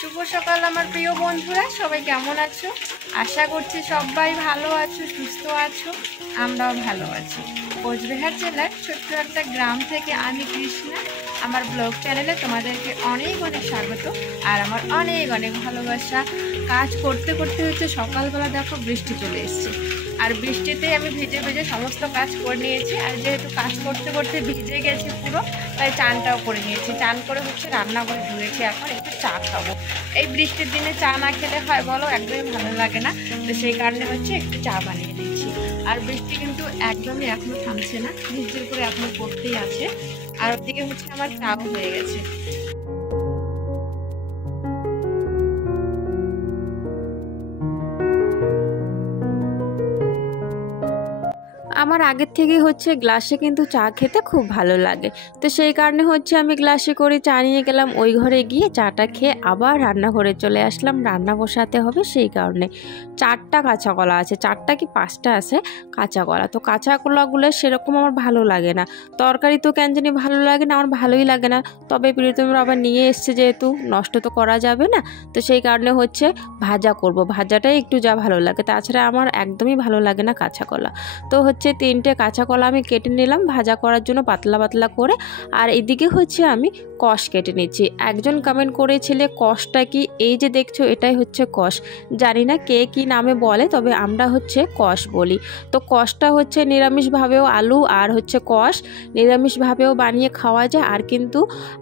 শুভ সকাল আমার প্রিয় বন্ধুরা, সবাই কেমন আছো? আশা করছি সবাই ভালো আছো, সুস্থ আছো। আমরাও ভালো আছি। কোচবিহার জেলার ছোট্ট একটা গ্রাম থেকে আমি কৃষ্ণা। আমার ব্লগ চ্যানেলে তোমাদেরকে অনেক অনেক স্বাগত আর আমার অনেক অনেক ভালোবাসা। কাজ করতে করতে হচ্ছে সকালবেলা দেখো বৃষ্টি চলে এসছে, আর বৃষ্টিতে আমি ভিজে ভিজে সমস্ত কাজ করে নিয়েছি। আর যেহেতু কাজ করতে করতে ভিজে গেছি পুরো, তাই চানটাও করে নিয়েছি। চান করে হচ্ছে রান্নাঘরে ঢুকেছি, এখন একটু চা খাবো। এই বৃষ্টির দিনে চা না খেলে হয় বলো? একদমই ভালো লাগে না। তো সেই কারণে হচ্ছে একটু চা বানিয়ে দিচ্ছি। আর বৃষ্টি কিন্তু একদমই এখনো থামছে না, ঝিরঝির করে এখনো পড়তেই আছে। আর ওদিকে হচ্ছে আমার চাও হয়ে গেছে। আমার আগের থেকেই হচ্ছে গ্লাসে কিন্তু চা খেতে খুব ভালো লাগে। তো সেই কারণে হচ্ছে আমি গ্লাসে করে চা নিয়ে গেলাম, ওই ঘরে গিয়ে চাটা খেয়ে আবার রান্নাঘরে চলে আসলাম। রান্না বসাতে হবে, সেই কারণে 4টা কাঁচা কলা আছে, 4টা কি 5টা আছে কাঁচা কলা। তো কাঁচা কলাগুলো সেরকম আমার ভালো লাগে না, তরকারি তো কেন জানি ভালো লাগে না, আমার ভালোই লাগে না। তবে প্রীতমের আবার নিয়ে এসছে, যেহেতু নষ্ট তো করা যাবে না, তো সেই কারণে হচ্ছে ভাজা করব। ভাজাটাই একটু যা ভালো লাগে, তাছাড়া আমার একদমই ভালো লাগে না কাঁচা কলা। তো হচ্ছে 3টে কাঁচা কলা আমি কেটে নিলাম ভাজা করার জন্য পাতলা পাতলা করে। আর এদিকে হচ্ছে আমি কষ কেটে নিচ্ছি। একজন কমেন্ট করেছিলে কষটা কি, এই যে দেখছো এটাই হচ্ছে কষ। জানি না কে কি নামে বলে, তবে আমরা হচ্ছে কষ বলি। তো কষটা হচ্ছে নিরামিষভাবেও, আলু আর হচ্ছে কষ নিরামিষভাবেও বানিয়ে খাওয়া যায়।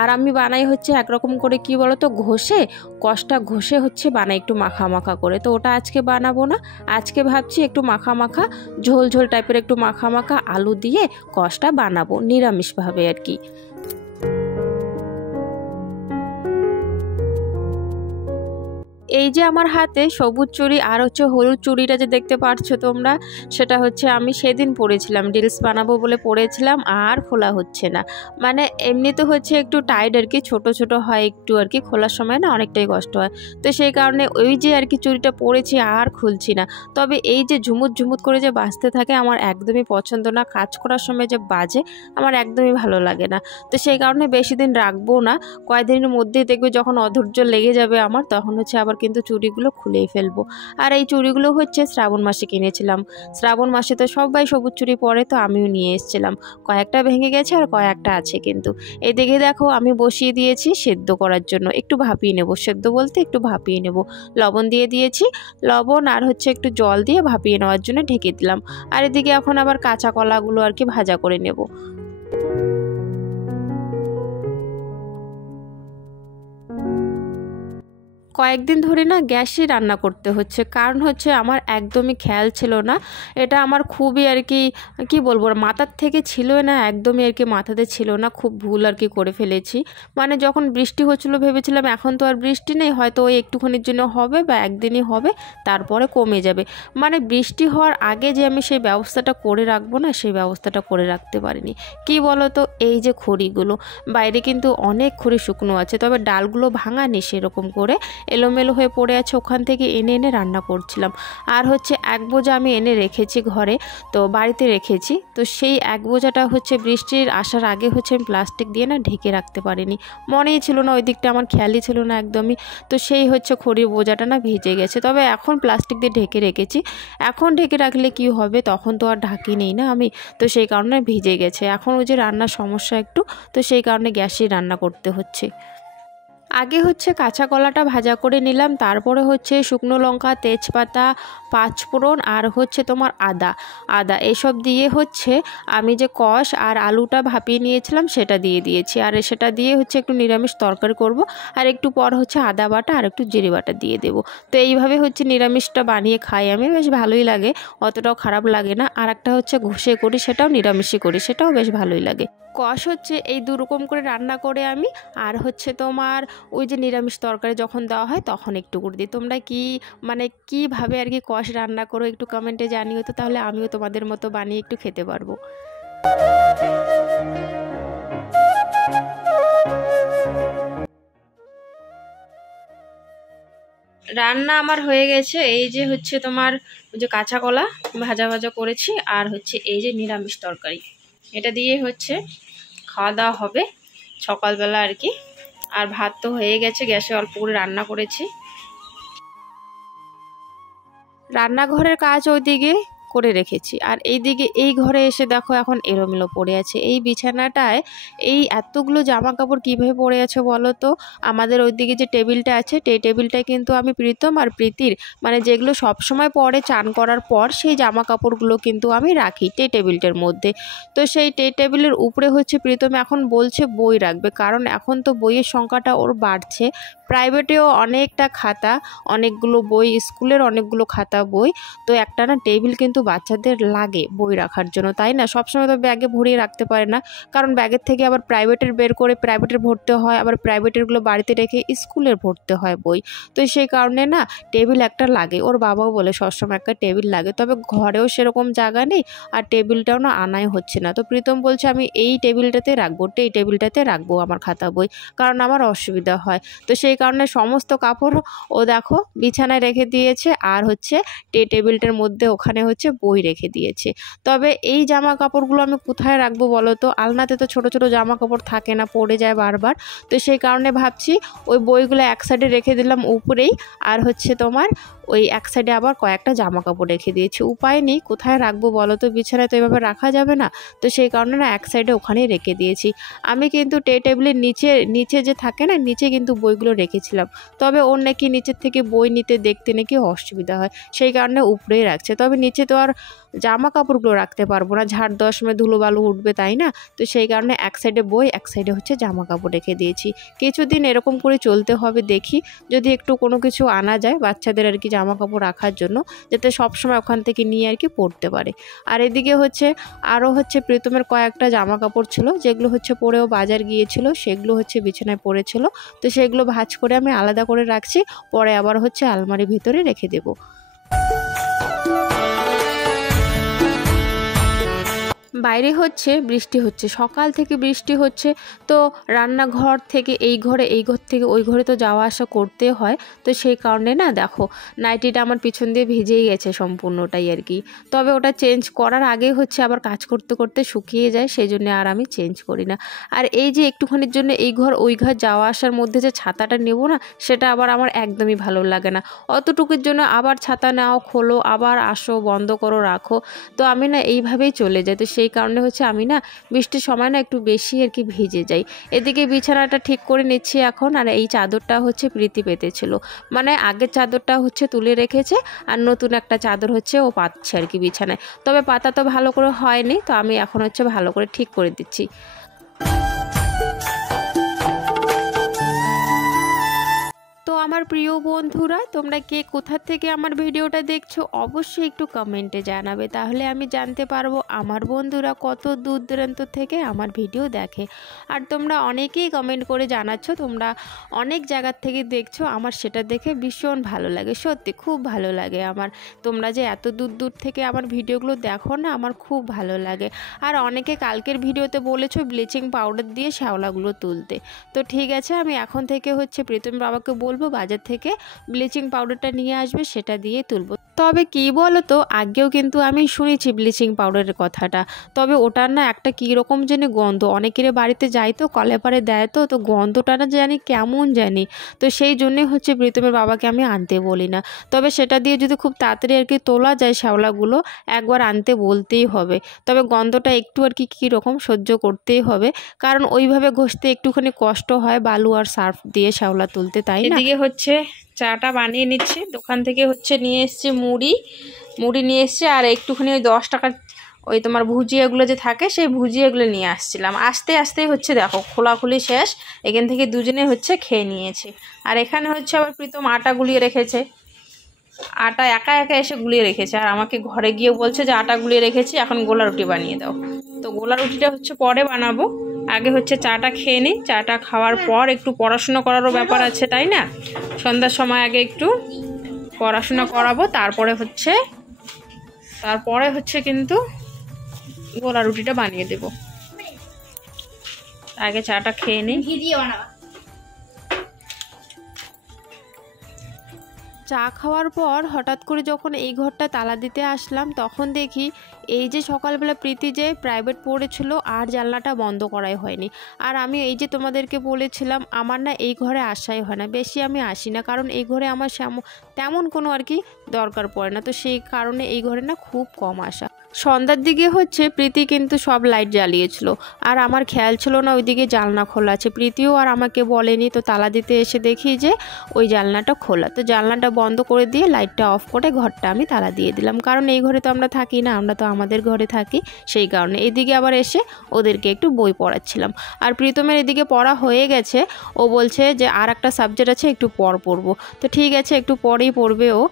আর আমি বানাই হচ্ছে একরকম করে, কি বলো তো, ঘষে, কষটা ঘষে হচ্ছে বানাই একটু মাখা মাখা করে। তো ওটা আজকে বানাবো না, আজকে ভাবছি একটু মাখা মাখা ঝোল ঝোল টাইপের একটু মাখা মাখা আলু দিয়ে কষটা বানাবো নিরামিষভাবে আর কি। এই যে আমার হাতে সবুজ চুড়ি আর হচ্ছে হলুদ চুড়িটা যে দেখতে পাচ্ছ তোমরা, সেটা হচ্ছে আমি সেদিন পরেছিলাম, রিলস বানাবো বলে পরেছিলাম, আর খোলা হচ্ছে না। মানে এমনিতে হচ্ছে একটু টাইট আর কি, ছোট ছোট হয় একটু আর কি, খোলার সময় না অনেকটাই কষ্ট হয়। তো সেই কারণে ওই যে আর কি চুড়িটা পরেছি আর খুলছি না। তবে এই যে ঝুমুত ঝুমুত করে যে বাজতে থাকে, আমার একদমই পছন্দ না। কাজ করার সময় যে বাজে আমার একদমই ভালো লাগে না। তো সেই কারণে বেশি দিন রাখবো না, কয়েকদিনের মধ্যেই দেখবে যখন অধৈর্য লেগে যাবে আমার, তখন হচ্ছে আবার কিন্তু চুড়িগুলো খুলেই ফেলবো। আর এই চুড়িগুলো হচ্ছে শ্রাবণ মাসে কিনেছিলাম। শ্রাবণ মাসে তো সবাই সবুজ চুড়ি পরে, তো আমিও নিয়ে এসেছিলাম। কয়েকটা ভেঙে গেছে আর কয়েকটা আছে কিন্তু। এদিকে দেখো আমি বসিয়ে দিয়েছি সেদ্ধ করার জন্য, একটু ভাপিয়ে নেব। সেদ্ধ বলতে একটু ভাপিয়ে নেব। লবণ দিয়ে দিয়েছি, লবণ আর হচ্ছে একটু জল দিয়ে ভাপিয়ে নেওয়ার জন্য ঢেকে দিলাম। আর এদিকে এখন আবার কাঁচা কলাগুলো আর কি ভাজা করে নেব। কয়েকদিন ধরে না গ্যাসে রান্না করতে হচ্ছে, কারণ হচ্ছে আমার একদমই খেয়াল ছিল না। এটা আমার খুবই আর কি, কি বলবো, মাথার থেকে ছিল না, একদমই আর কি মাথাতে ছিল না। খুব ভুল আর কি করে ফেলেছি। মানে যখন বৃষ্টি হচ্ছিলো ভেবেছিলাম এখন তো আর বৃষ্টি নেই, হয়তো ওই একটুখানির জন্য হবে বা একদিনই হবে, তারপরে কমে যাবে। মানে বৃষ্টি হওয়ার আগে যে আমি সেই ব্যবস্থাটা করে রাখবো না, সেই ব্যবস্থাটা করে রাখতে পারিনি। কি বলো তো, এই যে খড়িগুলো বাইরে কিন্তু অনেক খড়ি শুকনো আছে, তবে ডালগুলো ভাঙানি সেরকম করে, এলোমেলো হয়ে পড়ে আছে, ওখান থেকে এনে এনে রান্না করছিলাম। আর হচ্ছে 1 বোঝা আমি এনে রেখেছি ঘরে, তো বাড়িতে রেখেছি। তো সেই 1 বোঝাটা হচ্ছে বৃষ্টির আসার আগে হচ্ছে আমি প্লাস্টিক দিয়ে না ঢেকে রাখতে পারিনি, মনেই ছিল না, ওই দিকটা আমার খেয়ালই ছিল না একদমই। তো সেই হচ্ছে খড়ির বোঝাটা না ভিজে গেছে, তবে এখন প্লাস্টিক দিয়ে ঢেকে রেখেছি। এখন ঢেকে রাখলে কি হবে, তখন তো আর ঢাকি নেই না আমি, তো সেই কারণে ভিজে গেছে। এখন ওই যে রান্নার সমস্যা একটু, তো সেই কারণে গ্যাসেই রান্না করতে হচ্ছে। আগে হচ্ছে কাঁচা কলাটা ভাজা করে নিলাম, তারপরে হচ্ছে শুকনো লঙ্কা, তেজপাতা, পাঁচফোড়ন আর হচ্ছে তোমার আদা এসব দিয়ে হচ্ছে আমি যে কষ আর আলুটা ভাপিয়ে নিয়েছিলাম সেটা দিয়ে দিয়েছি। আর সেটা দিয়ে হচ্ছে একটু নিরামিষ তরকারি করব। আর একটু পর হচ্ছে আদা বাটা আর একটু জিরে বাটা দিয়ে দেব। তো এইভাবে হচ্ছে নিরামিষটা বানিয়ে খাই আমি, বেশ ভালোই লাগে, অতটাও খারাপ লাগে না। আর একটা হচ্ছে ঘষে করি, সেটাও নিরামিষই করি, সেটাও বেশ ভালোই লাগে। কষ হচ্ছে এই 2 রকম করে রান্না করে আমি। আর হচ্ছে তোমার ওই যে নিরামিষ তরকারি যখন দেওয়া হয় তখন একটু করে দিই। তোমরা কি মানে কীভাবে আর কি কষ রান্না করো একটু কমেন্টে জানিও তো, তাহলে আমিও তোমাদের মতো বানিয়ে একটু খেতে পারবো। রান্না আমার হয়ে গেছে। এই যে হচ্ছে তোমার ওই যে কাঁচা কলা ভাজা ভাজা করেছি, আর হচ্ছে এই যে নিরামিষ তরকারি, এটা দিয়ে হচ্ছে খাওয়া দাওয়া হবে সকালবেলা আর কি। আর ভাত তো হয়ে গেছে, গ্যাসে অল্প করে রান্না করেছি। রান্নাঘরের কাজ ওইদিকে করে রেখেছি, আর এইদিকে এই ঘরে এসে দেখো এখন এলোমেলো পড়ে আছে। এই বিছানাটায় এই এতগুলো জামা কাপড় কীভাবে পড়ে আছে বলো তো। আমাদের ওইদিকে যে টেবিলটা আছে, টেবিলটায় কিন্তু আমি প্রীতম আর প্রীতির মানে যেগুলো সবসময় পরে চান করার পর সেই জামা কাপড়গুলো কিন্তু আমি রাখি টেবিলটার মধ্যে। তো সেই টেবিলের উপরে হচ্ছে প্রীতম এখন বলছে বই রাখবে, কারণ এখন তো বইয়ের সংখ্যাটা ওর বাড়ছে। প্রাইভেটেও অনেকটা খাতা, অনেকগুলো বই, স্কুলের অনেকগুলো খাতা বই। তো একটা না টেবিল কিন্তু বাচ্চাদের লাগে বই রাখার জন্য, তাই না? সবসময় তো ব্যাগে ভরিয়ে রাখতে পারে না, কারণ ব্যাগের থেকে আবার প্রাইভেটের বের করে প্রাইভেটের ভরতে হয়, আবার প্রাইভেটেরগুলো বাড়িতে রেখে স্কুলের ভরতে হয় বই। তো সেই কারণে না টেবিল একটা লাগে। ওর বাবাও বলে সবসময় একটা টেবিল লাগে, তবে ঘরেও সেরকম জায়গা নেই আর টেবিলটাও না আনাই হচ্ছে না। তো প্রীতম বলছে আমি এই টেবিলটাতে রাখবো, এই টেবিলটাতে রাখবো আমার খাতা বই, কারণ আমার অসুবিধা হয়। তো সেই কারণে সমস্ত কাপড় ও দেখো বিছানায় রেখে দিয়েছে, আর হচ্ছে টেবিলটার মধ্যে ওখানে হচ্ছে বই রেখে দিয়েছে। তবে এই জামা কাপড়গুলো আমি কোথায় রাখবো বলো তো? আলনাতে তো ছোট ছোট জামা কাপড় থাকে না, পড়ে যায় বারবার। তো সেই কারণে ভাবছি ওই বইগুলো এক সাইডে রেখে দিলাম উপরেই, আর হচ্ছে তোমার ওই এক সাইডে আবার কয়েকটা জামা কাপড় রেখে দিয়েছি। উপায় নেই, কোথায় রাখবো বলো তো? বিছানায় তো এভাবে রাখা যাবে না। তো সেই কারণে না এক সাইডে ওখানেই রেখে দিয়েছি। আমি কিন্তু টেবিলের নিচে যে থাকে না, নিচে কিন্তু বইগুলো রেখেছিলাম, তবে ওর নাকি নিচের থেকে বই নিতে দেখতে নাকি অসুবিধা হয়, সেই কারণে উপরেই রাখছে। তবে নিচে তো আর জামা কাপড়গুলো রাখতে পারবো না, ঝাড় দেওয়ার সময় ধুলো বালু উঠবে, তাই না? তো সেই কারণে এক সাইডে বই, এক সাইডে হচ্ছে জামা কাপড় রেখে দিয়েছি। কিছুদিন এরকম করে চলতে হবে, দেখি যদি একটু কোনো কিছু আনা যায় বাচ্চাদের আর কি জামা কাপড় রাখার জন্য, যাতে সবসময় ওখান থেকে নিয়ে আর কি পরতে পারে। আর এদিকে হচ্ছে আরও হচ্ছে প্রীতমের কয়েকটা জামা কাপড় ছিল, যেগুলো হচ্ছে পরেও বাজার গিয়েছিল, সেগুলো হচ্ছে বিছানায় পড়েছিল। তো সেগুলো ভাঁজ করে আমি আলাদা করে রাখছি, পরে আবার হচ্ছে আলমারির ভিতরে রেখে দেবো। বাইরে হচ্ছে বৃষ্টি হচ্ছে, সকাল থেকে বৃষ্টি হচ্ছে। তো রান্নাঘর থেকে এই ঘরে, এই ঘর থেকে ওই ঘরে তো যাওয়া আসা করতে হয়। তো সেই কারণে না দেখো নাইটিটা আমার পিছন দিয়ে ভিজেই গেছে সম্পূর্ণটাই আর কি। তবে ওটা চেঞ্জ করার আগে হচ্ছে আবার কাজ করতে করতে শুকিয়ে যায়, সেই জন্য আর আমি চেঞ্জ করি না। আর এই যে একটুখানির জন্য এই ঘর ওই ঘর যাওয়া আসার মধ্যে যে ছাতাটা নেব না, সেটা আবার আমার একদমই ভালো লাগে না। অতটুকুর জন্য আবার ছাতা নাও, খোলো, আবার আসো, বন্ধ করো, রাখো। তো আমি না এইভাবেই চলে যাই। তো সেই কারণে হচ্ছে আমি না বৃষ্টির সময় না একটু বেশি আর কি ভিজে যাই। এদিকে বিছানাটা ঠিক করে নিচ্ছি এখন, আর এই চাদরটা হচ্ছে প্রীতি পেতেছিল, মানে আগের চাদরটা হচ্ছে তুলে রেখেছে, আর নতুন একটা চাদর হচ্ছে ও পাতছে আর কি বিছানায়। তবে পাতা তো ভালো করে হয়নি, তো আমি এখন হচ্ছে ভালো করে ঠিক করে দিচ্ছি। তো আমার প্রিয় বন্ধুরা, তোমরা কে কোথা থেকে আমার ভিডিওটা দেখছো অবশ্যই একটু কমেন্টে জানাবে, তাহলে আমি জানতে পারবো আমার বন্ধুরা কত দূর দূরান্ত থেকে আমার ভিডিও দেখে। আর তোমরা অনেকেই কমেন্ট করে জানাচ্ছ তোমরা অনেক জায়গার থেকে দেখছো, আমার সেটা দেখে ভীষণ ভালো লাগে, সত্যি খুব ভালো লাগে আমার। তোমরা যে এত দূর দূর থেকে আমার ভিডিওগুলো দেখো না, আমার খুব ভালো লাগে। আর অনেকে কালকের ভিডিওতে বলেছো ব্লিচিং পাউডার দিয়ে শ্যাওলাগুলো তুলতে। তো ঠিক আছে, আমি এখন থেকে হচ্ছে প্রীতম বাবাকে বলবো বাজার থেকে ব্লিচিং পাউডারটা নিয়ে আসবে, সেটা দিয়ে তুলবো। তবে কি বলো তো, আগেও কিন্তু আমি শুনেছি ব্লিচিং পাউডারের কথাটা, তবে ওটার না একটা কীরকম জানি গন্ধ, অনেকের বাড়িতে যাই তো কলে পারে দেয়, তো গন্ধটা না জানি কেমন জানি। তো সেই জন্যে হচ্ছে প্রীতমের বাবাকে আমি আনতে বলি না। তবে সেটা দিয়ে যদি খুব তাড়াতাড়ি আর কি তোলা যায় শ্যাওলাগুলো, একবার আনতে বলতেই হবে। তবে গন্ধটা একটু আর কি কীরকম সহ্য করতেই হবে, কারণ ওইভাবে ঘষতে একটুখানি কষ্ট হয় বালু আর সার্ফ দিয়ে শ্যাওলা তুলতে, তাই না? এদিকে হচ্ছে চাটা বানিয়ে নিচ্ছি, দোকান থেকে হচ্ছে নিয়ে এসছি মুড়ি নিয়ে এসছি, আর একটুখানি ওই 10 টাকার ওই তোমার ভুজিয়াগুলো যে থাকে সেই ভুজিয়াগুলো নিয়ে আসছিলাম। আস্তে আস্তে হচ্ছে দেখো খোলাখুলি শেষ, এখান থেকে দুজনে হচ্ছে খেয়ে নিয়েছি। আর এখানে হচ্ছে আবার প্রীতম আটা গুলিয়ে রেখেছে, আটা একা একা এসে গুলিয়ে রেখেছে, আর আমাকে ঘরে গিয়ে বলছে যে আটা গুলিয়ে রেখেছি, এখন গোলা রুটি বানিয়ে দাও। তো গোলা রুটিটা হচ্ছে পরে বানাবো, আগে হচ্ছে চাটা খেয়ে নিই। চাটা খাওয়ার পর একটু পড়াশোনা করারও ব্যাপার আছে, তাই না? সন্ধ্যার সময় আগে একটু পড়াশোনা করাবো, তারপরে হচ্ছে কিন্তু গোলা রুটিটা বানিয়ে দেব। আগে চাটা খেয়ে নিই। চা খাওয়ার পর হঠাৎ করে যখন এই ঘরটা তালা দিতে আসলাম তখন দেখি এই যে সকালবেলা প্রীতি যে প্রাইভেট পড়েছিল আর জানলাটা বন্ধ করাই হয়নি। আর আমি এই যে তোমাদেরকে বলেছিলাম আমার না এই ঘরে আসাই হয় না, বেশি আমি আসি না, কারণ এই ঘরে আমার তেমন কোনো আর কি দরকার পড়ে না, তো সেই কারণে এই ঘরে না খুব কম আসা। সন্ধ্যার দিকে হচ্ছে প্রীতি কিন্তু সব লাইট জ্বালিয়েছিল আর আমার খেয়াল ছিল না ওইদিকে জানলা খোলা আছে। প্রীতিও আর আমাকে বলেনি, তো তালা দিতে এসে দেখি যে ওই জানলাটা খোলা, তো জানলাটা বন্ধ করে দিয়ে লাইটটা অফ করে ঘরটা আমি তালা দিয়ে দিলাম, কারণ এই ঘরে তো আমরা থাকি না, আমরা তো আমাদের ঘরে থাকি, সেই কারণে। এদিকে আবার এসে ওদেরকে একটু বই পড়াচ্ছিলাম। আর প্রীতমের এদিকে পড়া হয়ে গেছে, ও বলছে যে আর একটা সাবজেক্ট আছে একটু পর পড়বো, তো ঠিক আছে একটু পরেই পড়বে ও।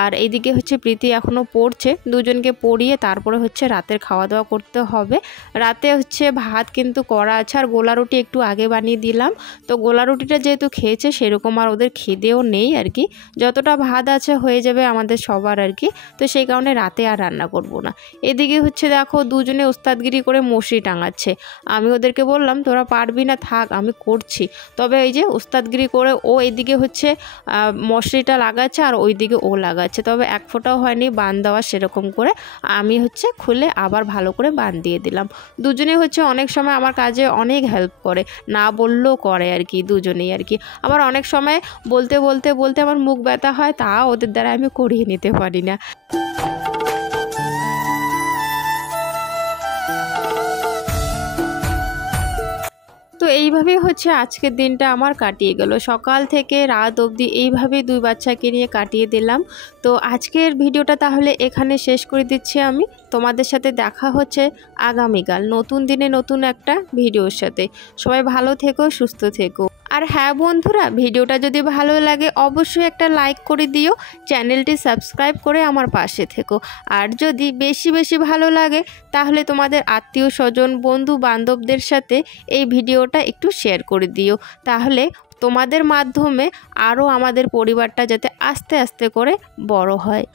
আর এইদিকে হচ্ছে প্রীতি এখনও পড়ছে, দুজনকে পড়িয়ে তারপরে হচ্ছে রাতের খাওয়া দাওয়া করতে হবে। রাতে হচ্ছে ভাত কিন্তু করা আছে আর গোলা রুটি একটু আগে বানিয়ে দিলাম, তো গোলা রুটিটা যেহেতু খেয়েছে সেরকম আর ওদের খিদেও নেই আর কি, যতটা ভাত আছে হয়ে যাবে আমাদের সবার আর কি, তো সেই কারণে রাতে আর রান্না করব না। এদিকে হচ্ছে দেখো দুজনে ওস্তাদগিরি করে মশারি টাঙাচ্ছে, আমি ওদেরকে বললাম তোরা পারবি না থাক আমি করছি, তবে এই যে ওস্তাদগিরি করে ও এদিকে হচ্ছে মশারিটা লাগাচ্ছে আর ওইদিকে ও লাগাচ্ছে, তবে এক ফোঁটাও হয়নি বান দেওয়া সেরকম করে, আমি হচ্ছে খুলে আবার ভালো করে বান দিয়ে দিলাম। দুজনে হচ্ছে অনেক সময় আমার কাজে অনেক হেল্প করে, না বললেও করে আর কি, দুজনেই আর কি। আবার অনেক সময় বলতে বলতে বলতে আমার মুখ ব্যথা হয়, তা ওদের দ্বারা আমি করিয়ে নিতে পারি না। তো এইভাবেই হচ্ছে আজকের দিনটা আমার কাটিয়ে গেল, সকাল থেকে রাত অবধি এইভাবেই দুই বাচ্চাকে নিয়ে কাটিয়ে দিলাম। তো আজকের ভিডিওটা তাহলে এখানে শেষ করে দিচ্ছি আমি, তোমাদের সাথে দেখা হচ্ছে আগামীকাল নতুন দিনে নতুন একটা ভিডিওর সাথে। সবাই ভালো থেকো, সুস্থ থেকো। আর হ্যাঁ বন্ধুরা, ভিডিওটা যদি ভালো লাগে অবশ্যই একটা লাইক করে দিও, চ্যানেলটি সাবস্ক্রাইব করে আমার পাশে থেকো। আর যদি বেশি বেশি ভালো লাগে তাহলে তোমাদের আত্মীয় স্বজন বন্ধু বান্ধবদের সাথে এই ভিডিওটা একটু শেয়ার করে দিও, তাহলে তোমাদের মাধ্যমে আরও আমাদের পরিবারটা যাতে আস্তে আস্তে করে বড় হয়।